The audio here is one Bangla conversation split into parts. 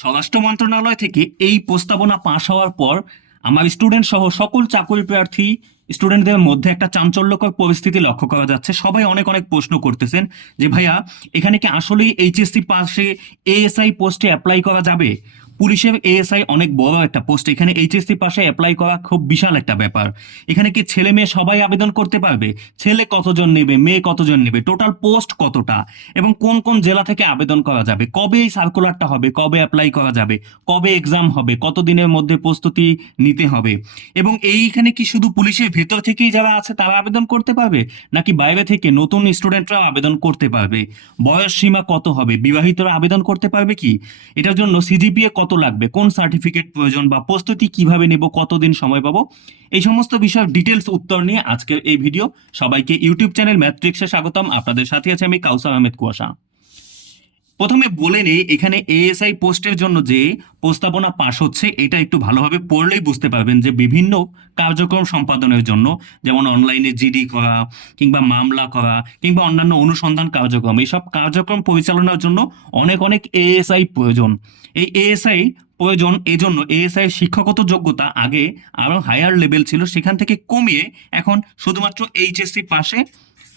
স্বরাষ্ট্র মন্ত্রণালয় থেকে এই প্রস্তাবনা পাশ হওয়ার পর আমার স্টুডেন্ট সহ সকল চাকরি প্রার্থী স্টুডেন্টদের মধ্যে একটা চাঞ্চল্যকর পরিস্থিতি লক্ষ্য করা যাচ্ছে। সবাই অনেক অনেক প্রশ্ন করতেছেন যে ভাইয়া, এখানে কি আসলেই এইচএসসি পাশে এএসআই পোস্টে অ্যাপ্লাই করা যাবে? পুলিশের এএসআই অনেক বড় একটা পোস্ট এখানে এইচএসসি পাশে অ্যাপ্লাই করা খুব বিশাল একটা ব্যাপার। এখানে কি ছেলে মেয়ে সবাই আবেদন করতে পারবে? ছেলে কতজন নেবে? মেয়ে কতজন নেবে? টোটাল পোস্ট কতটা? এবং কোন কোন জেলা থেকে আবেদন করা যাবে? কবে এই সার্কুলারটা হবে? কবে অ্যাপ্লাই করা যাবে? কবে এক্সাম হবে? কত দিনের মধ্যে প্রস্তুতি নিতে হবে? এবং এইখানে কি শুধু পুলিশের ভেতর থেকেই যারা আছে, তারা আবেদন করতে পারবে? নাকি বাইরে থেকে নতুন স্টুডেন্টরাও আবেদন করতে পারবে? বয়স সীমা কত হবে? বিবাহিতরা আবেদন করতে পারবে কি? এটার জন্য সিজিপিএ কত লাগবে? কোন সার্টিফিকেট প্রয়োজন বা প্রস্তুতি কীভাবে নেব? কতদিন সময় পাবো? এই সমস্ত বিষয় ডিটেলস উত্তর নিয়ে আজকের এই ভিডিও সবাইকে ইউটিউব চ্যানেল ম্যাট্রিক্সে স্বাগতম। আপনাদের সাথে আছে আমি কাউসার আহমেদ কুয়াশা। প্রথমে বলে নেই, এখানে এএসআই পোস্টের জন্য যে প্রস্তাবনা পাশ হচ্ছে, এটা একটু ভালোভাবে পড়লেই বুঝতে পারবেন যে বিভিন্ন কার্যক্রম সম্পাদনের জন্য, যেমন অনলাইনে জিডি করা, কিংবা মামলা করা, কিংবা অন্যান্য অনুসন্ধান কার্যক্রম, এইসব কার্যক্রম পরিচালনার জন্য অনেক অনেক এএসআই প্রয়োজন। এই এএসআই প্রয়োজন, এজন্য এএসআই শিক্ষাগত যোগ্যতা আগে আরও হায়ার লেভেল ছিল, সেখান থেকে কমিয়ে এখন শুধুমাত্র এইচএসসি পাশে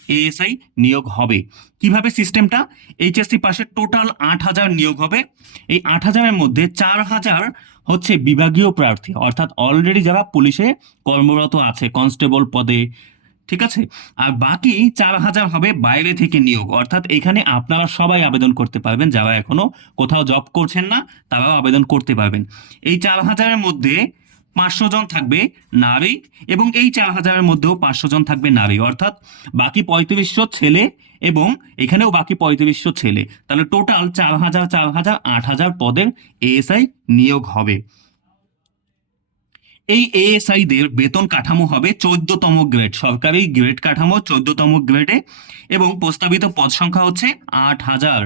এএসআই নিয়োগ হবে। কীভাবে সিস্টেমটা? এইচএসসি পাশে টোটাল আট হাজার নিয়োগ হবে। এই আট হাজারের মধ্যে চার হাজার হচ্ছে বিভাগীয় প্রার্থী, অর্থাৎ অলরেডি যারা পুলিশে কর্মরত আছে কনস্টেবল পদে, ঠিক আছে? আর বাকি চার হাজার হবে বাইরে থেকে নিয়োগ, অর্থাৎ এখানে আপনারা সবাই আবেদন করতে পারবেন, যারা এখনও কোথাও জব করছেন না, তারাও আবেদন করতে পারবেন। এই চার হাজারের মধ্যে পাঁচশো জন থাকবে নারী এবং এই চার হাজারের মধ্যেও পাঁচশো জন থাকবে নারী। অর্থাৎ বাকি পঁয়ত্রিশশো ছেলে এবং এখানেও বাকি পঁয়ত্রিশশো ছেলে। তাহলে টোটাল চার হাজার চার হাজার, আট হাজার পদের এএসআই নিয়োগ হবে। এই এএসআইদের বেতন কাঠামো হবে চোদ্দতম গ্রেড। সরকারি গ্রেড কাঠামো চোদ্দতম গ্রেডে এবং প্রস্তাবিত পদ সংখ্যা হচ্ছে আট হাজার।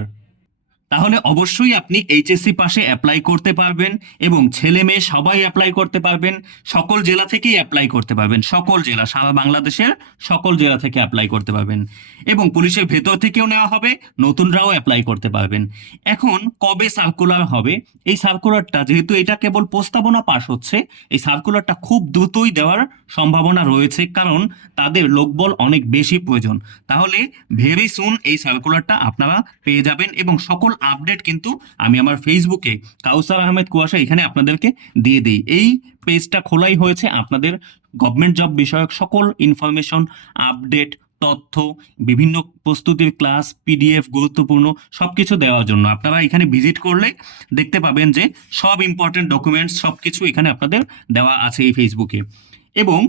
তাহলে অবশ্যই আপনি এইচএসসি পাশে অ্যাপ্লাই করতে পারবেন এবং ছেলে মেয়ে সবাই অ্যাপ্লাই করতে পারবেন, সকল জেলা থেকেই অ্যাপ্লাই করতে পারবেন, সকল জেলা, সারা বাংলাদেশের সকল জেলা থেকে অ্যাপ্লাই করতে পারবেন। এবং পুলিশের ভেতর থেকেও নেওয়া হবে, নতুনরাও অ্যাপ্লাই করতে পারবেন। এখন কবে সার্কুলার হবে? এই সার্কুলারটা যেহেতু এটা কেবল প্রস্তাবনা পাশ হচ্ছে, এই সার্কুলারটা খুব দ্রুতই দেওয়ার সম্ভাবনা রয়েছে, কারণ তাদের লোকবল অনেক বেশি প্রয়োজন। তাহলে ভেরি সুন এই সার্কুলারটা আপনারা পেয়ে যাবেন এবং সকল আপডেট কিন্তু আমি আমার ফেসবুকে কাউসার আহমেদ কুয়াশা এখানে আপনাদেরকে দিয়ে দিই। এই পেজটা খোলাই হয়েছে আপনাদের গভর্নমেন্ট জব বিষয়ক সকল ইনফরমেশন আপডেট তথ্য, বিভিন্ন প্রস্তুতির ক্লাস পিডিএফ গুরুত্বপূর্ণ সব কিছু দেওয়ার জন্য। আপনারা এখানে ভিজিট করলে দেখতে পাবেন যে সব ইম্পর্টেন্ট ডকুমেন্টস সব কিছু এখানে আপনাদের দেওয়া আছে এই ফেসবুকে এবং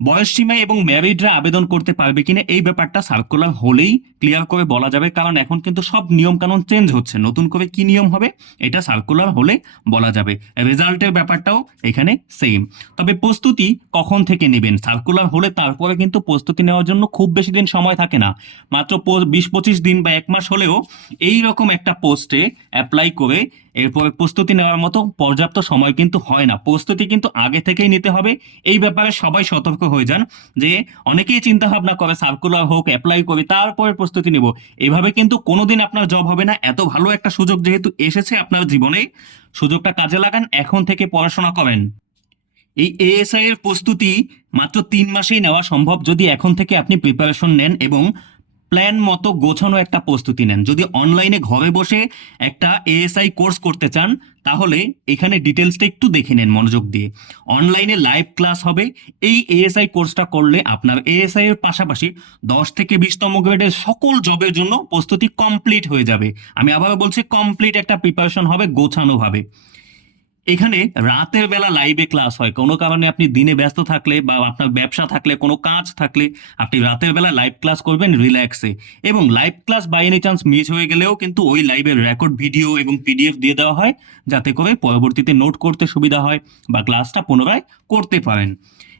বয়স সীমা এবং ম্যারিডরা আবেদন করতে পারবে কিনা এই ব্যাপারটা সার্কুলার হলেই ক্লিয়ার করে বলা যাবে। কারণ এখন কিন্তু সব নিয়ম কানুন চেঞ্জ হচ্ছে। নতুন করে কি নিয়ম হবে এটা সার্কুলার হলে বলা যাবে। রেজাল্টের ব্যাপারটাও এখানে সেম তবে প্রস্তুতি কখন থেকে নেবেন? সার্কুলার হলে তারপরে কিন্তু প্রস্তুতি নেওয়ার জন্য খুব বেশি দিন সময় থাকে না। মাত্র বিশ, পঁচিশ দিন বা এক মাস হলেও এই রকম একটা পোস্টে অ্যাপ্লাই করে এরপরে প্রস্তুতি নেওয়ার মতো পর্যাপ্ত সময় কিন্তু হয় না। প্রস্তুতি কিন্তু আগে থেকেই নিতে হবে। এই ব্যাপারে সবাই সতর্ক হয়ে যান যে অনেকেই চিন্তা ভাবনা করে সার্কুলার হোক অ্যাপ্লাই করি, তারপরে প্রস্তুতি নেব। এভাবে কিন্তু কোনোদিন আপনার জব হবে না। এত ভালো একটা সুযোগ যেহেতু এসেছে আপনার জীবনে, সুযোগটা কাজে লাগান, এখন থেকে পড়াশোনা করেন। এই এএসআই এর প্রস্তুতি মাত্র তিন মাসেই নেওয়া সম্ভব। যদি এখন থেকে আপনি প্রিপারেশন নেন এবং প্ল্যান মতো গোছানো একটা প্রস্তুতি নেন। যদি অনলাইনে ঘরে বসে একটা এএসআই কোর্স করতে চান, তাহলে এখানে ডিটেলসটা একটু দেখে নেন মনোযোগ দিয়ে। অনলাইনে লাইভ ক্লাস হবে। এই এএসআই কোর্সটা করলে আপনার এএসআই এর পাশাপাশি দশ থেকে বিশতম গ্রেডের সকল জবের জন্য প্রস্তুতি কমপ্লিট হয়ে যাবে। আমি আবারও বলছি কমপ্লিট একটা প্রিপারেশন হবে গোছানোভাবে এখানে রাতের বেলা লাইভে ক্লাস হয়। কোনো কারণে আপনি দিনে ব্যস্ত থাকলে বা আপনার ব্যবসা থাকলে, কোনো কাজ থাকলে, আপনি রাতের বেলা লাইভ ক্লাস করবেন রিল্যাক্সে এবং live class by any chance miss হয়ে গেলেও কিন্তু ওই লাইভের রেকর্ড ভিডিও এবং পিডিএফ দিয়ে দেওয়া হয়, যাতে করে পরবর্তীতে নোট করতে সুবিধা হয় বা ক্লাসটা পুনরায় করতে পারেন।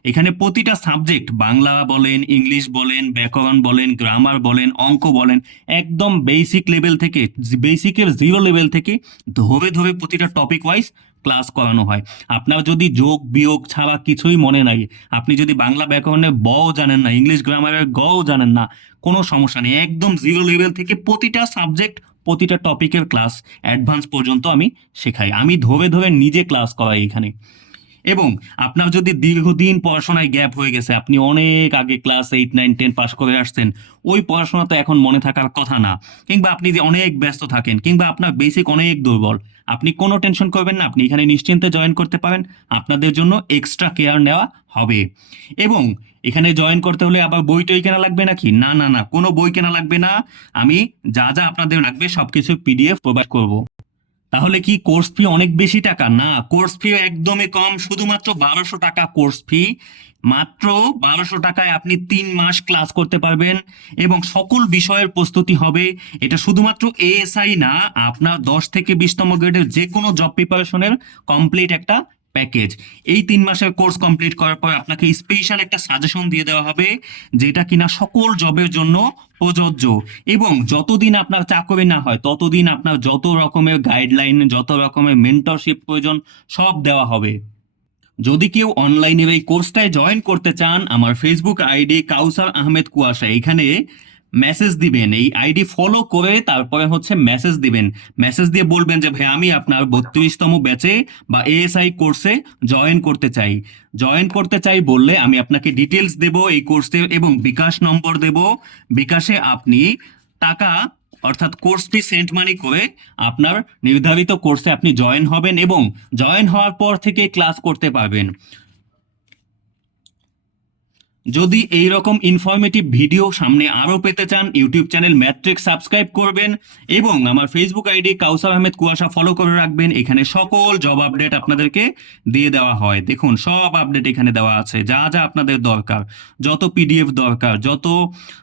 এখানে প্রতিটা সাবজেক্ট, বাংলা বলেন, ইংলিশ বলেন, ব্যাকরণ বলেন, গ্রামার বলেন, অঙ্ক বলেন, একদম বেসিক লেভেল থেকে বেসিকের জিরো লেভেল থেকে ধরে ধরে প্রতিটা টপিক ওয়াইজ ক্লাস করানো হয়। আপনার যদি যোগ, বিয়োগ ছাড়া কিছুই মনে নাই, আপনি যদি বাংলা ব্যাকরণের বও জানেন না, ইংলিশ গ্রামারের গও জানেন না, কোনো সমস্যা নেই। একদম জিরো লেভেল থেকে প্রতিটা সাবজেক্ট প্রতিটা টপিকের ক্লাস অ্যাডভান্স পর্যন্ত আমি শেখাই। আমি ধরে ধরে নিজে ক্লাস করাই এখানে। এবং আপনার যদি দীর্ঘদিন পড়াশোনায় গ্যাপ হয়ে গেছে, আপনি অনেক আগে class eight nine ten pass করে আসছেন, ওই পড়াশোনা তো এখন মনে থাকার কথা না। কিংবা আপনি যে অনেক ব্যস্ত থাকেন, কিংবা আপনার বেসিক অনেক দুর্বল, আপনি কোনো টেনশন করবেন না, আপনি এখানে নিশ্চিন্তে জয়েন করতে পারেন, আপনাদের জন্য এক্সট্রা কেয়ার নেওয়া হবে। এবং এখানে জয়েন করতে হলে আবার বই টই কেনা লাগবে নাকি? না না না, কোনো বই কেনা লাগবে না। আমি যা যা আপনাদের লাগবে সবকিছু পিডিএফ প্রোভাইড করব। তাহলে কি কোর্স ফি অনেক বেশি টাকা? না কোর্স ফি একদমই কম, শুধুমাত্র বারোশো টাকা কোর্স ফি মাত্র বারোশো টাকায় আপনি তিন মাস ক্লাস করতে পারবেন এবং সকল বিষয়ের প্রস্তুতি হবে। এটা শুধুমাত্র এএসআই না, আপনার দশ থেকে বিশতম গ্রেডের যে কোনো জব প্রিপারেশনের কমপ্লিট একটা প্যাকেজ এই তিন মাসের কোর্স কমপ্লিট করার পর আপনাকে স্পেশাল একটা সাজেশন দিয়ে দেওয়া হবে, যেটা কিনা সকল জবের জন্য প্রযোজ্য। এবং যতদিন আপনার চাকরি না হয়, ততদিন আপনার যত রকমের গাইডলাইন যত রকমের মেন্টরশিপ প্রয়োজন, সব দেওয়া হবে। যদি কেউ অনলাইনে এই কোর্সটায় জয়েন করতে চান, আমার ফেসবুক আইডি কাউসার আহমেদ কুয়াশা। এখানে মেসেজ দিবেন, এই আইডি ফলো করে তারপরে হচ্ছে মেসেজ দিবেন। মেসেজ দিয়ে বলবেন যে, ভাই, আমি আপনার বত্রিশতম ব্যাচে বা এএসআই কোর্সে জয়েন করতে চাই। জয়েন করতে চাই বললে আমি আপনাকে ডিটেলস দেব এই কোর্সের এবং বিকাশ নম্বর দেব। বিকাশে আপনি টাকা, অর্থাৎ কোর্স ফি সেন্ট মানি করে আপনার নির্ধারিত কোর্সে আপনি জয়েন হবেন এবং জয়েন হওয়ার পর থেকে ক্লাস করতে পারবেন। যদি এই রকম ইনফরমেটিভ ভিডিও সামনে আরও পেতে চান ইউটিউব চ্যানেল ম্যাট্রিক সাবস্ক্রাইব করবেন এবং আমার ফেসবুক আইডি কাউসার আহমেদ কুয়াশা ফলো করে রাখবেন। এখানে সকল জব আপডেট আপনাদেরকে দিয়ে দেওয়া হয়। দেখুন, সব আপডেট এখানে দেওয়া আছে। যা যা আপনাদের দরকার, যত পিডিএফ দরকার, যত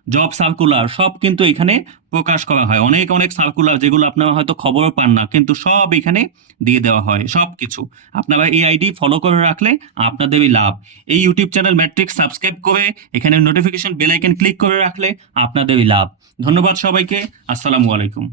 জব সার্কুলার সব কিন্তু এখানে প্রকাশ করা হয়। অনেক অনেক সার্কুলার যেগুলো আপনারা হয়তো খবরও পান না, কিন্তু সব এখানে দিয়ে দেওয়া হয় সব কিছু আপনারা এই আইডি ফলো করে রাখলে আপনাদেরই লাভ। এই ইউটিউব চ্যানেল ম্যাট্রিক্স সাবস্ক্রাইব করে, এখানে নোটিফিকেশন বেল আইকন ক্লিক করে রাখলে আপনাদেরই লাভ। ধন্যবাদ সবাইকে, আসসালামু আলাইকুম।